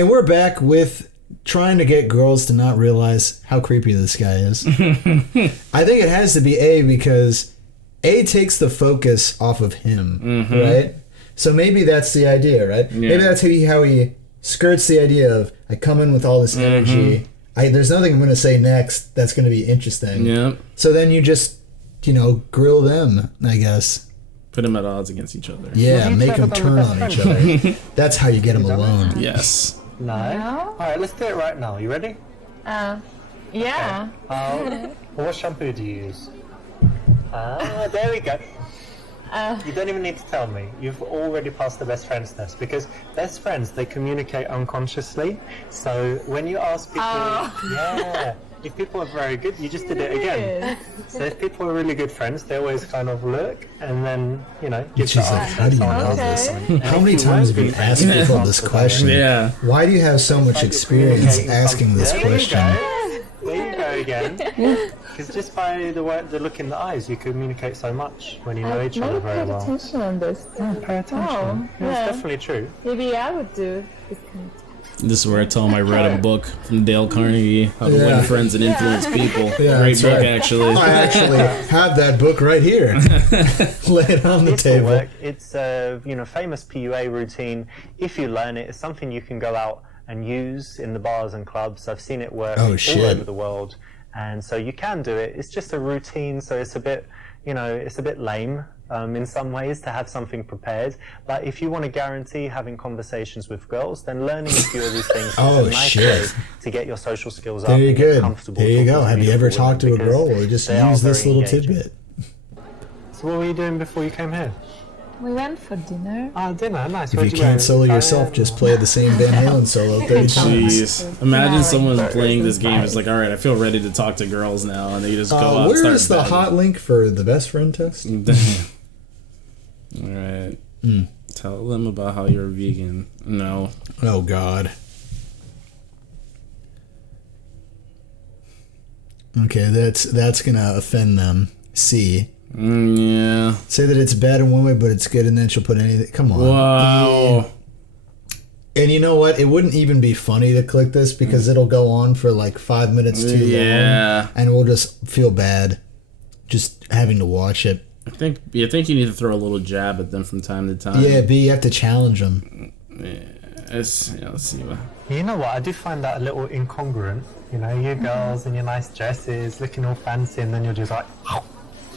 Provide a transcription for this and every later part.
And we're back with trying to get girls to not realize how creepy this guy is. I think it has to be A, because A takes the focus off of him, right? So maybe that's the idea, right? Yeah. Maybe that's how he skirts the idea of, I come in with all this energy. There's nothing I'm going to say next that's going to be interesting. Yep. So then you just, grill them, I guess. Put them at odds against each other. Yeah, make them turn on each other. That's how you get them alone. Yes. No? Alright, let's do it right now. You ready? Yeah. Okay. What shampoo do you use? There we go. You don't even need to tell me. You've already passed the best friends test, because best friends, they communicate unconsciously. So when you ask people, if people are very good, you just did it again. So if people are really good friends, they always kind of look and then, give She's like, how do you know this? How many times have you asked people this question? Yeah. Why do you have so much experience asking this question? There you go again. Because just by the look in the eyes, you communicate so much when you know each other very well. Pay attention on this. Pay attention. It's definitely true. Maybe I would do this kind of. This is where I tell them I read a book from Dale Carnegie, How to Win Friends and Influence People. Yeah, great book, right. actually. I actually have that book right here. Lay it on the table. It's a famous PUA routine. If you learn it, it's something you can go out and use in the bars and clubs. I've seen it work all over the world, and so you can do it. It's just a routine, so it's a bit, it's a bit lame in some ways to have something prepared. But if you want to guarantee having conversations with girls, then learning a few of these things is a nice way to get your social skills up. There you go. Comfortable. There you go. Have you ever talked to a girl or just use this little tidbit? So what were you doing before you came here? We went for dinner. Dinner, nice. If you can't solo yourself, just play the same Van Halen solo 30 times. Jeez. Imagine someone playing this game. It's like, all right, I feel ready to talk to girls now, and they just go out and start where is the hot link for the best friend test? All right. Tell them about how you're vegan. No. Oh, God. Okay, that's going to offend them. C. Yeah. Say that it's bad in one way, but it's good, and then she'll put anything. Come on. Wow. And you know what? It wouldn't even be funny to click this because it'll go on for like 5 minutes too long. And we'll just feel bad just having to watch it. I think you need to throw a little jab at them from time to time. Yeah, B, you have to challenge them. Yeah, let's see. You know what? I do find that a little incongruent. You girls in your nice dresses, looking all fancy, and then you're just like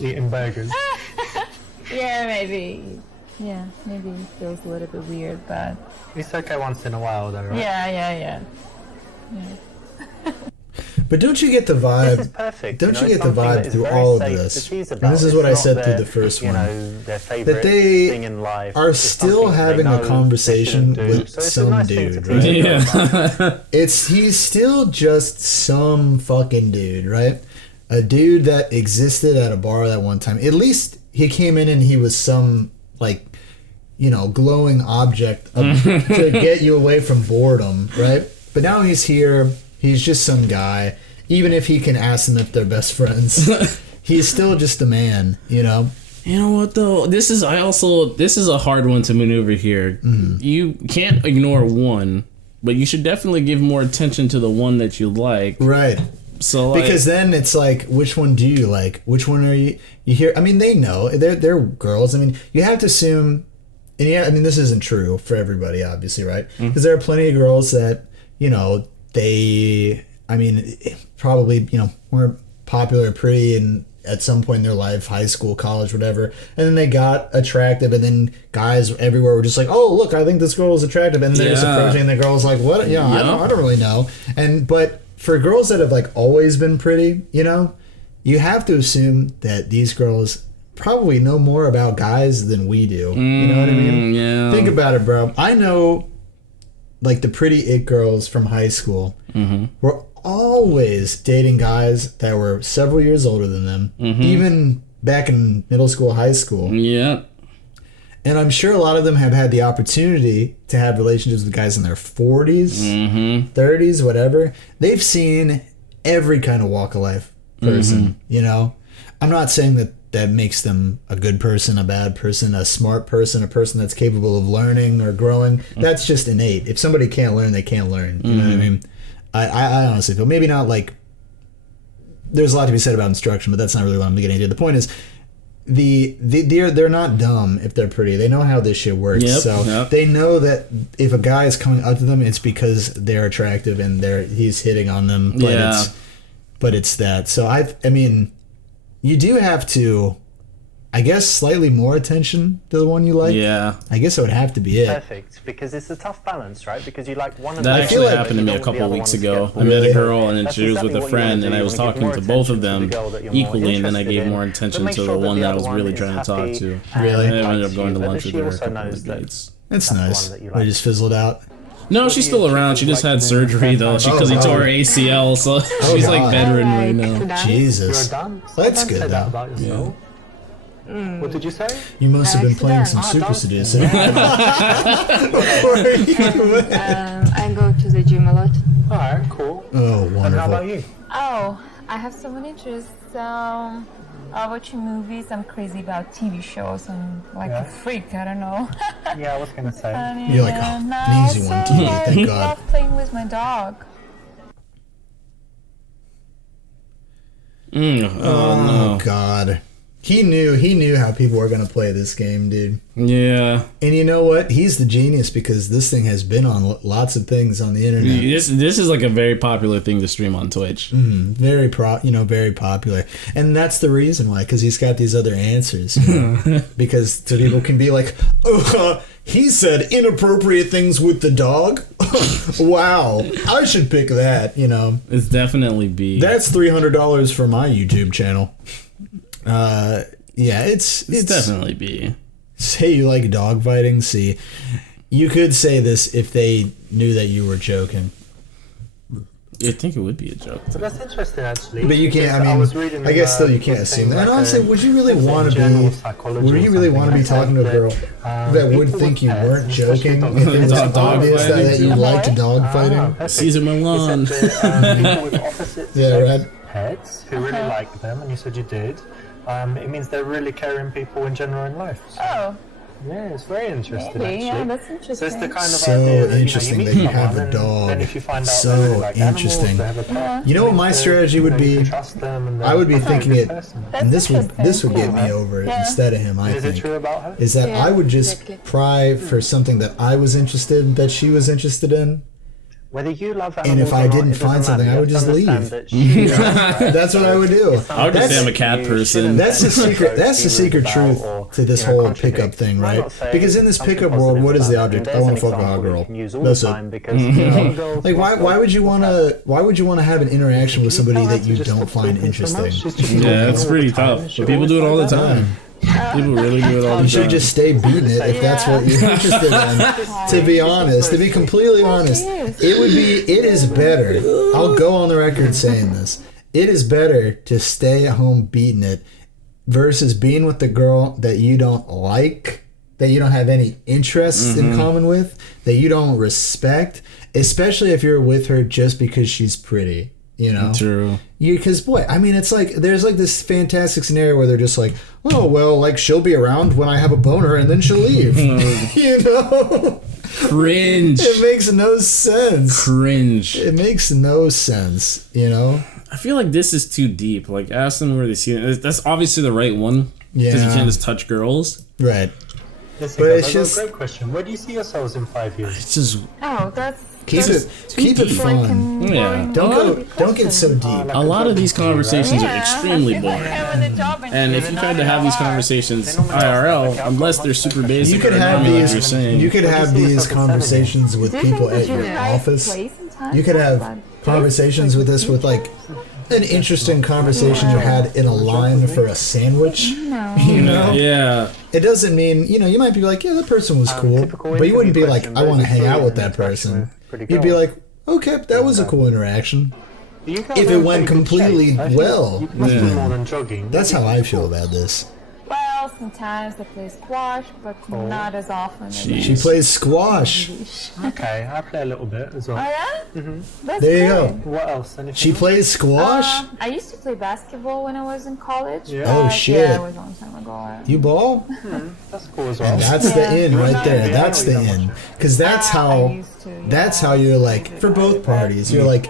eating burgers. Yeah, maybe. Yeah, maybe it feels a little bit weird, but it's okay once in a while, though, right? Yeah. But don't you get the vibe? This is perfect. Don't you get the vibe through all of this? And this is what I said through the first one. That they are still having a conversation with some dude, right? Yeah. He's still just some fucking dude, right? A dude that existed at a bar that one time. At least he came in and he was some glowing object to get you away from boredom, right? But now he's here. He's just some guy. Even if he can ask them if they're best friends, he's still just a man, You know what though? This is a hard one to maneuver here. Mm-hmm. You can't ignore one, but you should definitely give more attention to the one that you like. Right. So because then it's like, which one do you like? Which one are you hear? I mean, they know they're girls. I mean, you have to assume, and this isn't true for everybody, obviously, right? Because there are plenty of girls that they, probably, weren't popular or pretty and at some point in their life, high school, college, whatever. And then they got attractive, and then guys everywhere were just like, oh, look, I think this girl is attractive. And they're just approaching, and the girl's like, what? Yeah, I don't really know. But for girls that have like always been pretty, you have to assume that these girls probably know more about guys than we do. You know what I mean? Yeah. Think about it, bro. I know like the pretty it girls from high school were always dating guys that were several years older than them, even back in middle school, high school. Yeah. And I'm sure a lot of them have had the opportunity to have relationships with guys in their 40s, 30s, whatever. They've seen every kind of walk of life person, I'm not saying that that makes them a good person, a bad person, a smart person, a person that's capable of learning or growing. That's just innate. If somebody can't learn, they can't learn. You know what I mean? I honestly feel maybe not like there's a lot to be said about instruction, but that's not really what I'm getting into. The point is they're not dumb if they're pretty. They know how this shit works. They know that if a guy is coming up to them, it's because they're attractive and he's hitting on them. But it's that. So I mean, you do have to, I guess, slightly more attention to the one you like. Yeah. I guess it would have to be it. Perfect, because it's a tough balance, right? Because you like one of them. That actually happened to me a couple of weeks ago. I met a girl and then she was with a friend and I was talking to both of them equally, and then I gave more attention to the one that I was really trying to talk to. Really? And I ended up going to lunch with her a couple of dates. That's nice. They just fizzled out. No, she's still around. She just had surgery though, because he tore her ACL, so she's like bedridden right now. Jesus, that's good though. Yeah. What did you say? You must have been playing some Super Seducer. I go to the gym a lot. Alright, cool. Oh, wonderful. And how about you? Oh, I have so many interests. I watch movies. I'm crazy about TV shows. I'm like a freak. I don't know. Yeah, I was gonna say. You're like, an easy one to me. Thank God. I love playing with my dog. Oh God. He knew how people were going to play this game, dude. Yeah. And you know what? He's the genius because this thing has been on lots of things on the internet. This is like a very popular thing to stream on Twitch. Very popular. And that's the reason why, because he's got these other answers. Because so people can be like, he said inappropriate things with the dog? Wow. I should pick that, It's definitely B. That's $300 for my YouTube channel. It's definitely B. Say you like dog fighting. See, you could say this if they knew that you were joking. I think it would be a joke. So that's interesting, actually. But you can't. I guess still you can't assume that. And honestly, would you really want to be? Would you really want to be talking to a girl that would think you weren't joking if it was obvious that you liked dog fighting? Caesar Milan. People with opposite right. heads who really like them, and you said you did. It means they're really caring people in general in life. So. Oh. Yeah, it's very interesting. Maybe, actually. yeah, that's interesting. So it's the kind of so idea that, interesting that you have a dog. Then if you find out so really like interesting. Animals, you know what my strategy would be? I would be thinking it, and this would get me over it instead of him. I think. Is it true about her? Is that I would just pry for something that I was interested in, that she was interested in. Whether you love and if I didn't find something, I would just leave. That's what I would do. I would just say I'm a cat person. That's the secret. That's the secret truth to this whole pickup thing, right? Because in this pickup world, what is the object? I want to fuck a hot girl. That's it. Like why would you want to? Why would you want to have an interaction with somebody that you don't find interesting? Yeah, it's pretty tough. But people do it all the time. People really do it all the time. You should just stay beating it if that's what you're interested in. To be honest, to be completely honest, it is better. I'll go on the record saying this. It is better to stay at home beating it versus being with the girl that you don't like, that you don't have any interests in common with, that you don't respect, especially if you're with her just because she's pretty. True. Because boy, I mean, it's like there's like this fantastic scenario where they're just like, oh well, like she'll be around when I have a boner and then she'll leave. Cringe. It makes no sense. Cringe. It makes no sense. I feel like this is too deep. Like, ask them where they see it. That's obviously the right one. Yeah. Because you can't just touch girls. Right. But it's just a great question. Where do you see yourselves in 5 years? It's just. Oh, that's. Keep it fun. Yeah. Don't get so deep. A lot of these conversations are extremely boring. And if you tried to have these conversations IRL, unless they're super basic, you could have these conversations with people at your office. You could have conversations with this with like an interesting conversation you had in a line for a sandwich. Yeah. It doesn't mean you might be like, yeah, that person was cool, but you wouldn't be like, I want to hang out with that person. You'd be like, okay, that was a cool interaction. If it went completely well, that's how I feel about this. Well, sometimes I play squash, but not as often as I She plays squash. Okay, I play a little bit as well. Oh yeah? That's There you go. good. What else? Anything She else? plays squash. I used to play basketball when I was in college. Yeah. Oh, but, shit. Yeah, it was a long time ago. You ball? That's cool as well. And that's the in right not there. NBA, That's or the you don't in. watch Because that's I how. used to, yeah. That's how you're like for both parties. You're like,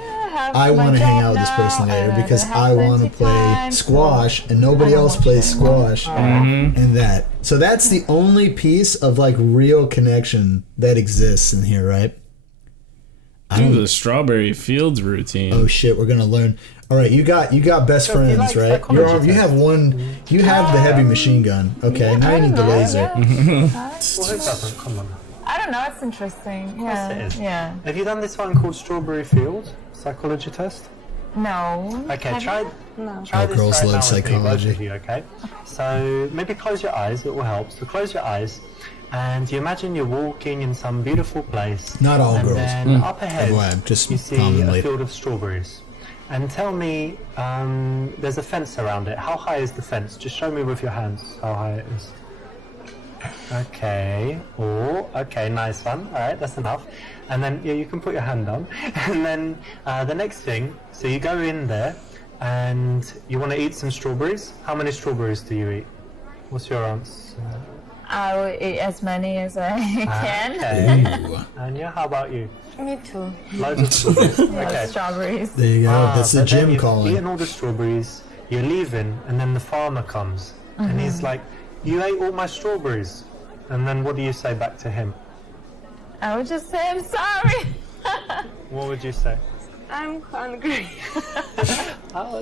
I want to hang out with this person later because I want to play squash and nobody else plays squash and that. So that's the only piece of like real connection that exists in here, right? Do the Strawberry Fields routine. Oh shit, we're gonna learn. All right, you got best So if you friends, like right? psychology You have one. You have the heavy machine gun. Okay, now you need the laser. Well, who doesn't? Come on. I don't know, it's interesting. Yeah. Yes, it is. Yeah. Have you done this one called Strawberry Fields psychology test? No. Okay, Have try you? No. try Oh, this girls right love now with me, psychology. both of you, okay? So maybe close your eyes. It will help. So close your eyes, and you imagine you're walking in some beautiful place. Not all and girls. then up ahead, Why? Just you see commonly. a field of strawberries. And tell me, there's a fence around it. How high is the fence? Just show me with your hands how high it is. Okay. Oh, okay, nice one. All right, that's enough. And then you can put your hand down. And then the next thing, so you go in there and you want to eat some strawberries. How many strawberries do you eat? What's your answer? I will eat as many as I can. Okay. And yeah, how about you? Me too. Loads of strawberries. Okay. Strawberries. There you go. That's the But then gym you've calling. eaten all the strawberries, you're leaving, and then the farmer comes, and he's like, "You ate all my strawberries," and then what do you say back to him? I would just say I'm sorry. What would you say? I'm hungry.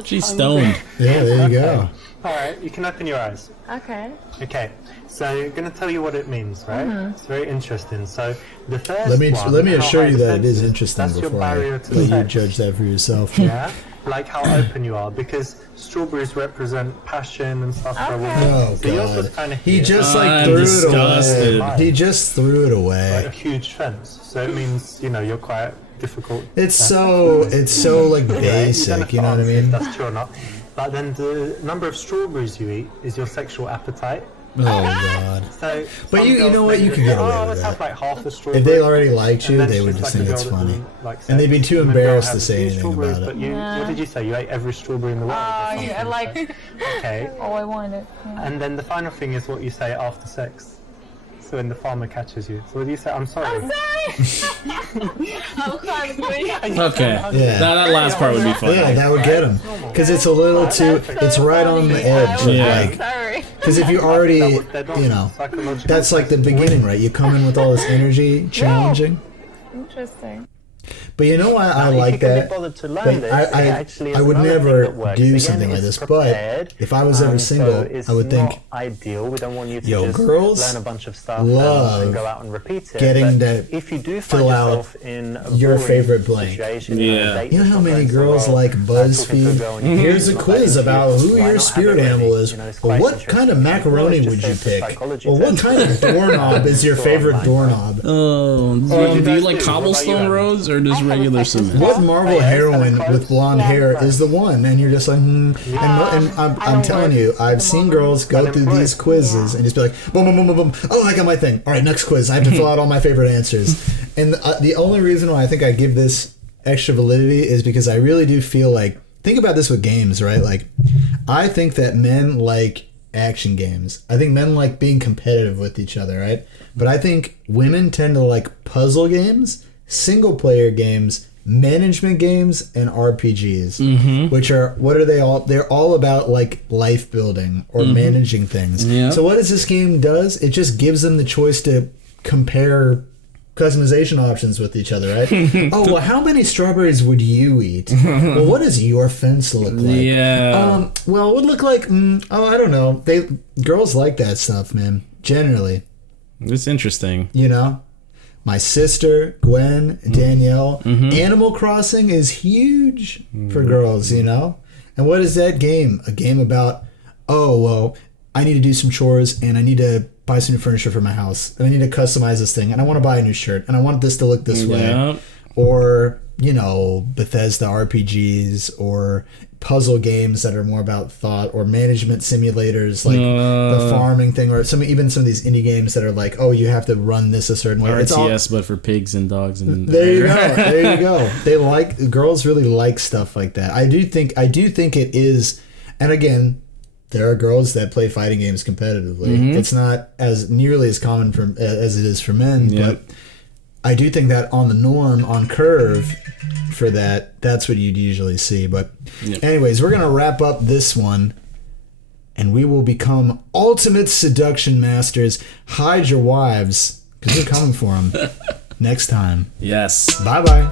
She's stoned. Yeah, there you go. All right, you can open your eyes. Okay. Okay, so I'm going to tell you what it means, right? It's very interesting. So the first Let me one, how assure high you the that it fence is interesting that's your before I barrier to let you sex. judge that for yourself. Yeah, like how open you are, because strawberries represent passion and stuff for a woman. Oh So yours was god. kind of He just like I'm threw disgusted. it away. He just threw it like a away. huge fence. So it means you're quite difficult. It's so like Anyway, basic, you know what I don't have to answer if mean? that's true or not. But then the number of strawberries you eat is your sexual appetite. Oh god. So But some you girls know what, maybe you just could get go, away oh, with let's that. have like half a strawberry. If they already liked you, And then they she's would just like think a it's girl that funny. doesn't like sex. And they'd be too And then girl embarrassed to has say a few anything strawberries, about But it. you, what did you say? You ate every strawberry in the world. or Yeah, something, like Okay. all I wanted. Yeah. And then the final thing is what you say after sex. So when the farmer catches you. So what do you say? I'm sorry. I'm sorry. I'm hungry. Okay. Yeah. That last part would be funny. Yeah, that would get him. Because it's a little too, it's right on the edge. I'm Yeah. sorry. Because if you already, that's like the beginning, right? You come in with all this energy, challenging. Interesting. But you know why I If like you can that? be bothered to learn But this, I it actually is I would another thing never that works. do Again, something like it's this. prepared, But if I was ever single, so it's I would think not ideal. We don't want you to Yo, just girls learn a bunch of stuff love and go out and repeat it. getting But to if you do find fill out yourself in a your boring favorite blank. situation, Yeah. a date You know that's how not many going so girls well, like talking to a BuzzFeed? girl and you Here's a think quiz about about it, who why your not have spirit it ready? animal is. You know, it's Or quite what kind of interesting. macaroni Just would you take the pick? psychology Or what test. kind of doorknob is your So favorite online. doorknob? Oh, did you do you guys like do? What about cobblestone you? roads or just I have a regular question. cement? What Marvel yeah, heroine kinda with blonde Yeah, hair close. is the one? And you're just like, and I'm I don't telling work you, I've at the seen moment. girls go through Unemployed. these quizzes and just be like, boom, boom, boom, boom, boom. Oh, I got my thing. All right, next quiz. I have to fill out all my favorite answers. And the only reason why I think I give this extra validity is because I really do feel like, think about this with games, right? Like, I think that men like action games. I think men like being competitive with each other, right? But I think women tend to like puzzle games, single player games, management games, and RPGs, which are, what are they all? They're all about like life building or managing things. Yeah. So what does this game does? It just gives them the choice to compare customization options with each other, right? Oh, well, how many strawberries would you eat? Well, what does your fence look like? Yeah. Well, it would look like, I don't know. Girls like that stuff, man. Generally, It's interesting. you know. My sister, Gwen, Danielle, Animal Crossing is huge for girls, you know. And what is that game? A game about, oh, well, I need to do some chores and I need to buy some new furniture for my house and I need to customize this thing and I want to buy a new shirt and I want this to look this way. Yeah. Or you know, Bethesda RPGs or puzzle games that are more about thought, or management simulators like the farming thing, or even some of these indie games that are like, oh, you have to run this a certain way. RTS, but for pigs and dogs. And there you go. There you go. Girls really like stuff like that. I do think it is, and again, there are girls that play fighting games competitively. It's not as nearly as common as it is for men, but I do think that on the norm, on curve for that's what you'd usually see. But anyways, we're going to wrap up this one, and we will become ultimate seduction masters. Hide your wives, because we're coming for them next time. Yes. Bye-bye.